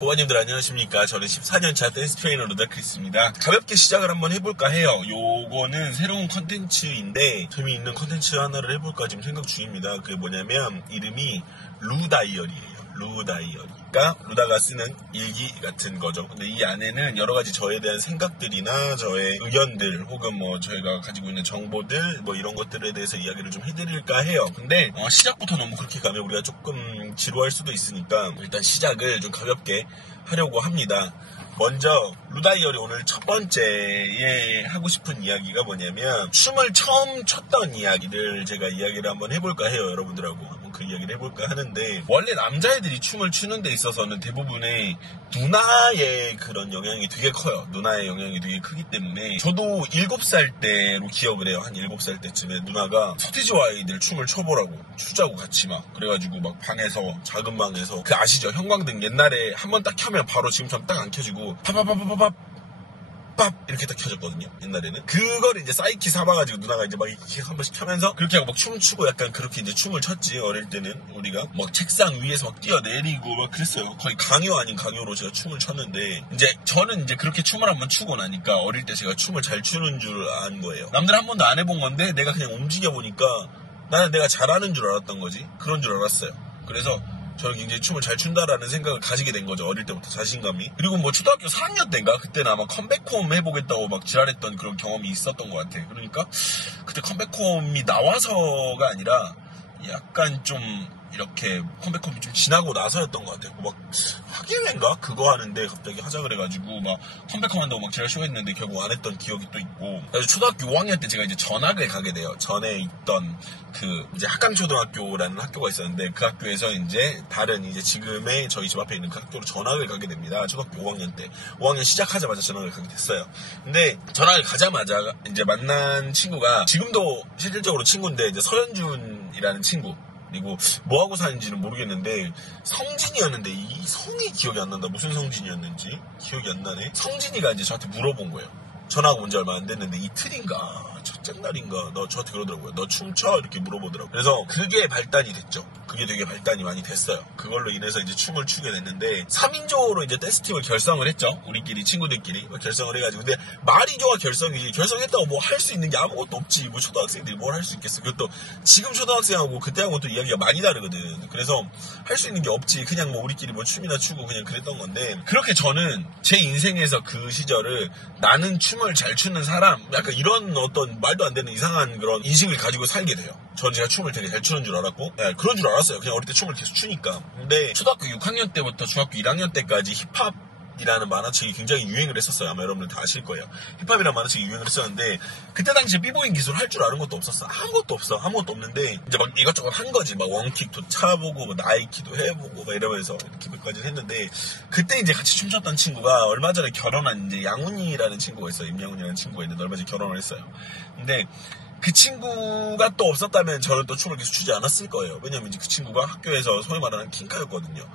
보아님들 안녕하십니까. 저는 14년차 댄스 트레이너 루다크리스입니다. 가볍게 시작을 한번 해볼까 해요. 요거는 새로운 컨텐츠인데 재미있는 컨텐츠 하나를 해볼까 지금 생각 중입니다. 그게 뭐냐면 이름이 루다이어리예요. 루다이어리. 그러니까 루다가 쓰는 일기 같은 거죠. 근데 이 안에는 여러 가지 저에 대한 생각들이나 저의 의견들 혹은 뭐 저희가 가지고 있는 정보들 뭐 이런 것들에 대해서 이야기를 좀 해드릴까 해요. 근데 시작부터 너무 그렇게 가면 우리가 조금 지루할 수도 있으니까 일단 시작을 좀 가볍게 하려고 합니다. 먼저 루다이어리 오늘 첫 번째에 하고 싶은 이야기가 뭐냐면 춤을 처음 췄던 이야기를 제가 이야기를 한번 해볼까 해요. 여러분들하고 한번 그 이야기를 해볼까 하는데, 원래 남자애들이 춤을 추는 데 있어서는 대부분의 누나의 그런 영향이 되게 커요. 누나의 영향이 되게 크기 때문에 저도 7살 때로 기억을 해요. 한 7살 때쯤에 누나가 서태지와 아이들 춤을 춰보라고 추자고 같이 막 그래가지고 막 방에서 작은 방에서 그 아시죠? 형광등 옛날에 한번 딱 켜면 바로 지금처럼 딱 안 켜지고 팝팝팝팝팝 이렇게 딱 켜졌거든요. 옛날에는 그걸 이제 사이키 삼아가지고 누나가 이제 막 이렇게 한 번씩 켜면서 그렇게 하고 막 춤추고 약간 그렇게 이제 춤을 췄지. 어릴 때는 우리가 막 책상 위에서 막 뛰어내리고 막 그랬어요. 거의 강요 아닌 강요로 제가 춤을 췄는데, 이제 저는 이제 그렇게 춤을 한번 추고 나니까 어릴 때 제가 춤을 잘 추는 줄 안 거예요. 남들 한 번도 안 해본 건데 내가 그냥 움직여 보니까 나는 내가 잘하는 줄 알았던 거지. 그런 줄 알았어요. 그래서 저는 굉장히 춤을 잘 춘다라는 생각을 가지게 된 거죠. 어릴 때부터 자신감이. 그리고 뭐 초등학교 4학년 때인가? 그때는 아마 컴백홈 해보겠다고 막 지랄했던 그런 경험이 있었던 것 같아. 그러니까 그때 컴백홈이 나와서가 아니라 약간 좀 이렇게 컴백홈이 좀 지나고 나서였던 것 같아요. 막 학예회인가? 그거 하는데 갑자기 하자 그래가지고 막 컴백홈 한다고 막 제가 쇼했는데 결국 안 했던 기억이 또 있고. 그래서 초등학교 5학년 때 제가 이제 전학을 가게 돼요. 전에 있던 그 이제 학강초등학교라는 학교가 있었는데 그 학교에서 이제 다른 이제 지금의 저희 집 앞에 있는 그 학교로 전학을 가게 됩니다. 초등학교 5학년 때. 5학년 시작하자마자 전학을 가게 됐어요. 근데 전학을 가자마자 이제 만난 친구가 지금도 실질적으로 친구인데 이제 서현준이라는 친구. 그리고 뭐하고 사는지는 모르겠는데 성진이었는데 이 성이 기억이 안 난다. 무슨 성진이었는지 기억이 안 나네. 성진이가 이제 저한테 물어본 거예요. 전화가 온 지 얼마 안 됐는데 이틀인가 첫째 날인가 너 저한테 그러더라고요. 너 춤춰? 이렇게 물어보더라고요. 그래서 그게 발단이 됐죠. 그게 되게 발단이 많이 됐어요. 그걸로 인해서 이제 춤을 추게 됐는데 3인조로 이제 댄스팀을 결성을 했죠. 우리끼리 친구들끼리 결성을 해가지고. 근데 말이 좋아. 결성했다고 뭐 할 수 있는 게 아무것도 없지. 뭐 초등학생들이 뭘 할 수 있겠어. 그것도 지금 초등학생하고 그때하고 또 이야기가 많이 다르거든. 그래서 할 수 있는 게 없지. 그냥 뭐 우리끼리 뭐 춤이나 추고 그냥 그랬던 건데, 그렇게 저는 제 인생에서 그 시절을 나는 춤을 잘 추는 사람, 약간 이런 어떤 말도 안 되는 이상한 그런 인식을 가지고 살게 돼요. 전 제가 춤을 되게 잘 추는 줄 알았고, 그런 줄 알았어요. 그냥 어릴 때 춤을 계속 추니까. 근데 초등학교 6학년 때부터 중학교 1학년 때까지 힙합이라는 만화책이 굉장히 유행을 했었어요. 아마 여러분들 다 아실 거예요. 힙합이라는 만화책이 유행을 했었는데 그때 당시에 비보잉 기술 할 줄 아는 것도 없었어. 아무것도 없는데 이제 막 이것저것 한 거지. 막 원킥도 차보고 뭐 나이키도 해보고 막 이러면서 이렇게까지 했는데, 그때 이제 같이 춤췄던 친구가 얼마 전에 결혼한 이제 양훈이라는 친구가 있어요. 임양훈이라는 친구가 있는데 얼마 전에 결혼을 했어요. 근데 그 친구가 또 없었다면 저는 또 춤을 계속 추지 않았을 거예요. 왜냐면 이제 그 친구가 학교에서 소위 말하는 킹카였거든요.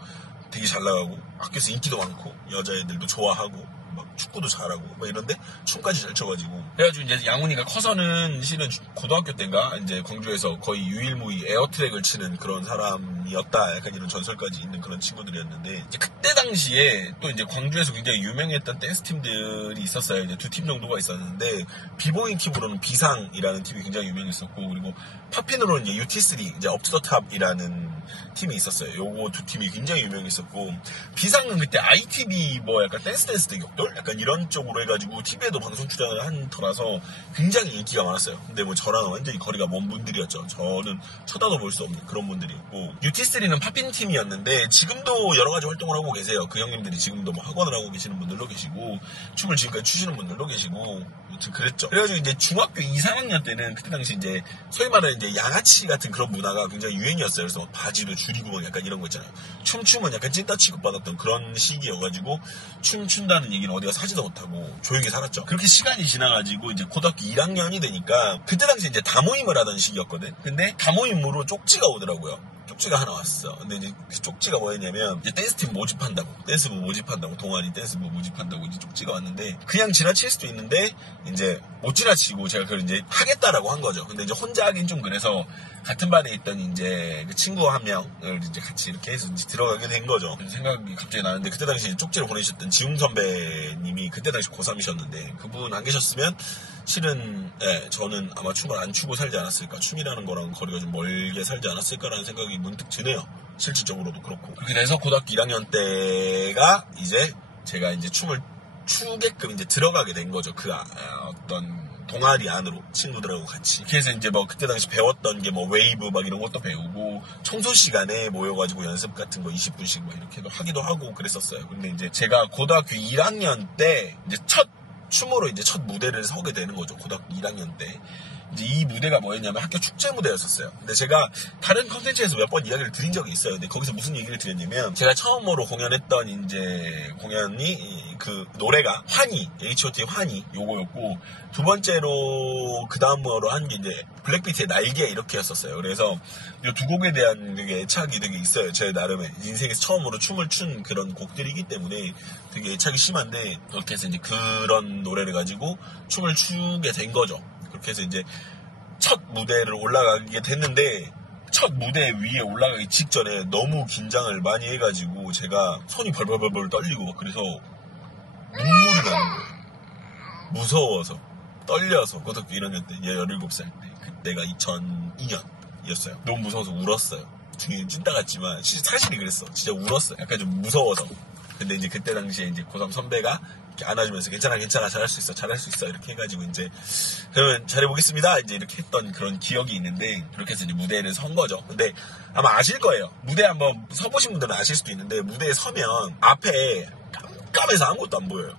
되게 잘 나가고 학교에서 인기도 많고 여자애들도 좋아하고 막 축구도 잘하고 막 이런데 춤까지 잘 춰가지고. 그래가지고 이제 양훈이가 커서는 실은 고등학교 때인가 이제 광주에서 거의 유일무이 에어트랙을 치는 그런 사람이었다. 약간 이런 전설까지 있는 그런 친구들이었는데, 이제 그때 당시에 또 이제 광주에서 굉장히 유명했던 댄스 팀들이 있었어요. 이제 2팀 정도가 있었는데 비보잉 팀으로는 비상이라는 팀이 굉장히 유명했었고, 그리고 팝핀으로는 이제 UT3 이제 업투더탑이라는 팀이 있었어요. 요거 두 팀이 굉장히 유명했었고, 비상은 그때 ITV 뭐 약간 댄스 대격돌? 약간 이런 쪽으로 해가지고 TV에도 방송 출연을 한 터라서 굉장히 인기가 많았어요. 근데 뭐 저랑은 완전히 거리가 먼 분들이었죠. 저는 쳐다도 볼 수 없는 그런 분들이었고, UT3는 팝핀 팀이었는데 지금도 여러 가지 활동을 하고 계세요. 그 형님들이 지금도 뭐 학원을 하고 계시는 분들도 계시고 춤을 지금까지 추시는 분들도 계시고 그랬죠. 그래가지고 이제 중학교 2, 3학년 때는 그때 당시 이제 소위 말하는 이제 양아치 같은 그런 문화가 굉장히 유행이었어요. 그래서 바지도 줄이고 막 약간 이런 거 있잖아요. 춤추면 약간 찐따 취급받았던 그런 시기여가지고 춤춘다는 얘기는 어디 가서 하지도 못하고 조용히 살았죠. 그렇게 시간이 지나가지고 이제 고등학교 1학년이 되니까 그때 당시 이제 다모임을 하던 시기였거든. 근데 다모임으로 쪽지가 오더라고요. 쪽지가 하나 왔어. 근데 이제 그 쪽지가 뭐였냐면 이제 댄스팀 모집한다고 동아리 댄스부 모집한다고 이제 쪽지가 왔는데 그냥 지나칠 수도 있는데 이제 못 지나치고 제가 그걸 이제 하겠다라고 한 거죠. 근데 이제 혼자 하긴 좀 그래서 같은 반에 있던 이제 그 친구 한 명을 이제 같이 이렇게 해서 이제 들어가게 된 거죠. 생각이 갑자기 나는데 그때 당시 쪽지를 보내주셨던 지웅 선배님이 그때 당시 고3이셨는데 그분 안 계셨으면 실은 저는 아마 춤을 안 추고 살지 않았을까, 춤이라는 거랑 거리가 좀 멀게 살지 않았을까라는 생각이 문득 드네요. 실질적으로도 그렇고. 그렇게 돼서 고등학교 1학년 때가 이제 제가 이제 춤을 추게끔 이제 들어가게 된 거죠. 그 어떤 동아리 안으로 친구들하고 같이. 그래서 이제 뭐 그때 당시 배웠던 게 뭐 웨이브 막 이런 것도 배우고 청소 시간에 모여가지고 연습 같은 거 20분씩 막 이렇게 하기도 하고 그랬었어요. 근데 이제 제가 고등학교 1학년 때 이제 춤으로 이제 첫 무대를 서게 되는 거죠. 고등학교 1학년 때. 이제 이 무대가 뭐였냐면 학교 축제 무대였었어요. 근데 제가 다른 컨텐츠에서 몇 번 이야기를 드린 적이 있어요. 근데 거기서 무슨 얘기를 드렸냐면 제가 처음으로 공연했던 이제 공연이 그 노래가 환희, H.O.T. 환희 요거였고 두 번째로 그 다음으로 한 게 이제 블랙비트의 날개 이렇게 했었어요. 그래서 이 두 곡에 대한 되게 애착이 되게 있어요. 제 나름의 인생에서 처음으로 춤을 춘 그런 곡들이기 때문에 되게 애착이 심한데 그렇게 해서 이제 그런 노래를 가지고 춤을 추게 된 거죠. 그렇게 해서 이제 첫 무대를 올라가게 됐는데 첫 무대 위에 올라가기 직전에 너무 긴장을 많이 해가지고 제가 손이 벌벌벌 떨리고 막 그래서 눈물이 나는 거예요. 무서워서 떨려서 고등학교 1학년 때 17살 때 그때가 2002년이었어요. 너무 무서워서 울었어요. 되게 찐따 같지만 사실이 그랬어. 진짜 울었어요. 약간 좀 무서워서. 근데 이제 그때 당시에 이제 고3 선배가 이렇게 안아주면서 괜찮아 잘할 수 있어 이렇게 해가지고 이제 그러면 잘해보겠습니다 이제 이렇게 했던 그런 기억이 있는데 그렇게 해서 이제 무대를 선 거죠. 근데 아마 아실 거예요. 무대 한번 서보신 분들은 아실 수도 있는데 무대에 서면 앞에 깜깜해서 아무것도 안 보여요.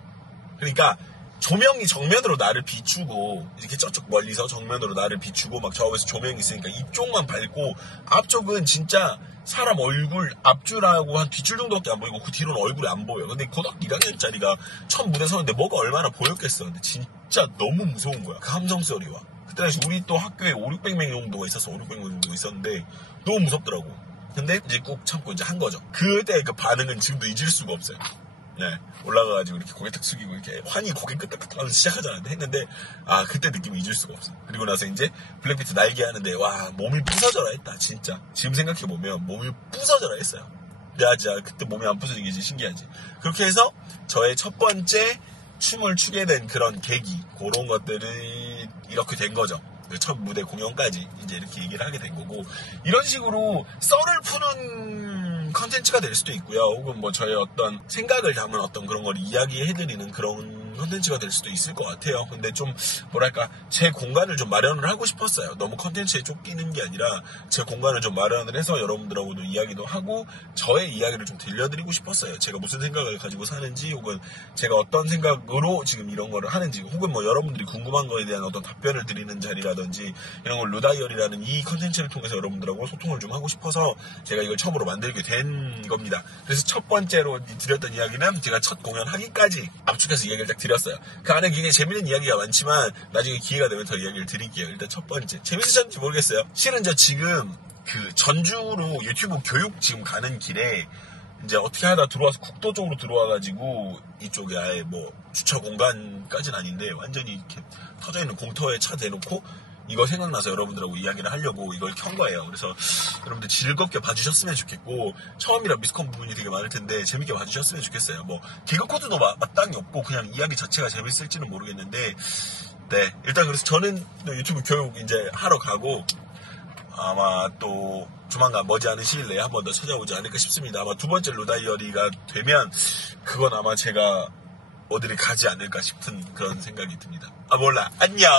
그러니까 조명이 정면으로 나를 비추고 이렇게 저쪽 멀리서 정면으로 나를 비추고 막 좌우에서 조명이 있으니까 이쪽만 밝고 앞쪽은 진짜 사람 얼굴 앞줄하고 한 뒷줄 정도밖에 안 보이고 그 뒤로는 얼굴이 안 보여요. 근데 고등학교 1학년짜리가 처음 무대 서는데 뭐가 얼마나 보였겠어. 근데 진짜 너무 무서운 거야. 그 함성 소리와. 그때 당시 우리 또 학교에 500-600명 정도가 있었어. 500-600명 정도가 있었는데 너무 무섭더라고. 근데 이제 꾹 참고 이제 한 거죠. 그때 그 반응은 지금도 잊을 수가 없어요. 네, 올라가가지고 이렇게 고개 탁 숙이고 이렇게 환히 고개 끄덕끄덕 하면서 시작하잖아요. 했는데 그때 느낌이 잊을 수가 없어. 그리고 나서 이제 블랙비트 날개 하는데 와 몸이 부서져라 했다 진짜. 지금 생각해보면 몸이 부서져라 했어요. 야 진짜 그때 몸이 안 부서지는 게 신기하지. 그렇게 해서 저의 첫 번째 춤을 추게 된 그런 계기 그런 것들이 이렇게 된 거죠. 첫 무대 공연까지 이제 이렇게 얘기를 하게 된 거고 이런 식으로 썰을 푸는 컨텐츠가 될 수도 있고요. 혹은 뭐 저의 어떤 생각을 담은 어떤 그런 걸 이야기해드리는 그런 컨텐츠가 될 수도 있을 것 같아요. 근데 좀 뭐랄까 제 공간을 좀 마련을 하고 싶었어요. 너무 컨텐츠에 쫓기는 게 아니라 제 공간을 좀 마련을 해서 여러분들하고도 이야기도 하고 저의 이야기를 좀 들려드리고 싶었어요. 제가 무슨 생각을 가지고 사는지 혹은 제가 어떤 생각으로 지금 이런 거를 하는지 혹은 뭐 여러분들이 궁금한 거에 대한 어떤 답변을 드리는 자리라든지 이런 걸 루다이어리라는 이 컨텐츠를 통해서 여러분들하고 소통을 좀 하고 싶어서 제가 이걸 처음으로 만들게 된 겁니다. 그래서 첫 번째로 드렸던 이야기는 제가 첫 공연 하기까지 압축해서 이야기를 딱 드렸어요. 그 안에 굉장히 재밌는 이야기가 많지만 나중에 기회가 되면 더 이야기를 드릴게요. 일단 첫 번째 재밌으셨는지 모르겠어요. 실은 저 지금 그 전주로 유튜브 교육 지금 가는 길에 이제 어떻게 하다 들어와서 국도 쪽으로 들어와가지고 이쪽에 아예 뭐 주차 공간까지는 아닌데 완전히 이렇게 터져있는 공터에 차 대놓고 이거 생각나서 여러분들하고 이야기를 하려고 이걸 켠 거예요. 그래서 여러분들 즐겁게 봐주셨으면 좋겠고 처음이라 미스컴 부분이 되게 많을 텐데 재밌게 봐주셨으면 좋겠어요. 뭐 개그 코드도 마땅히 없고 그냥 이야기 자체가 재밌을지는 모르겠는데 네 일단 그래서 저는 유튜브 교육 이제 하러 가고 아마 또 조만간 머지않은 시일 내에 한 번 더 찾아오지 않을까 싶습니다. 아마 두 번째 루다이어리가 되면 그건 아마 제가 어디를 가지 않을까 싶은 그런 생각이 듭니다. 몰라. 안녕.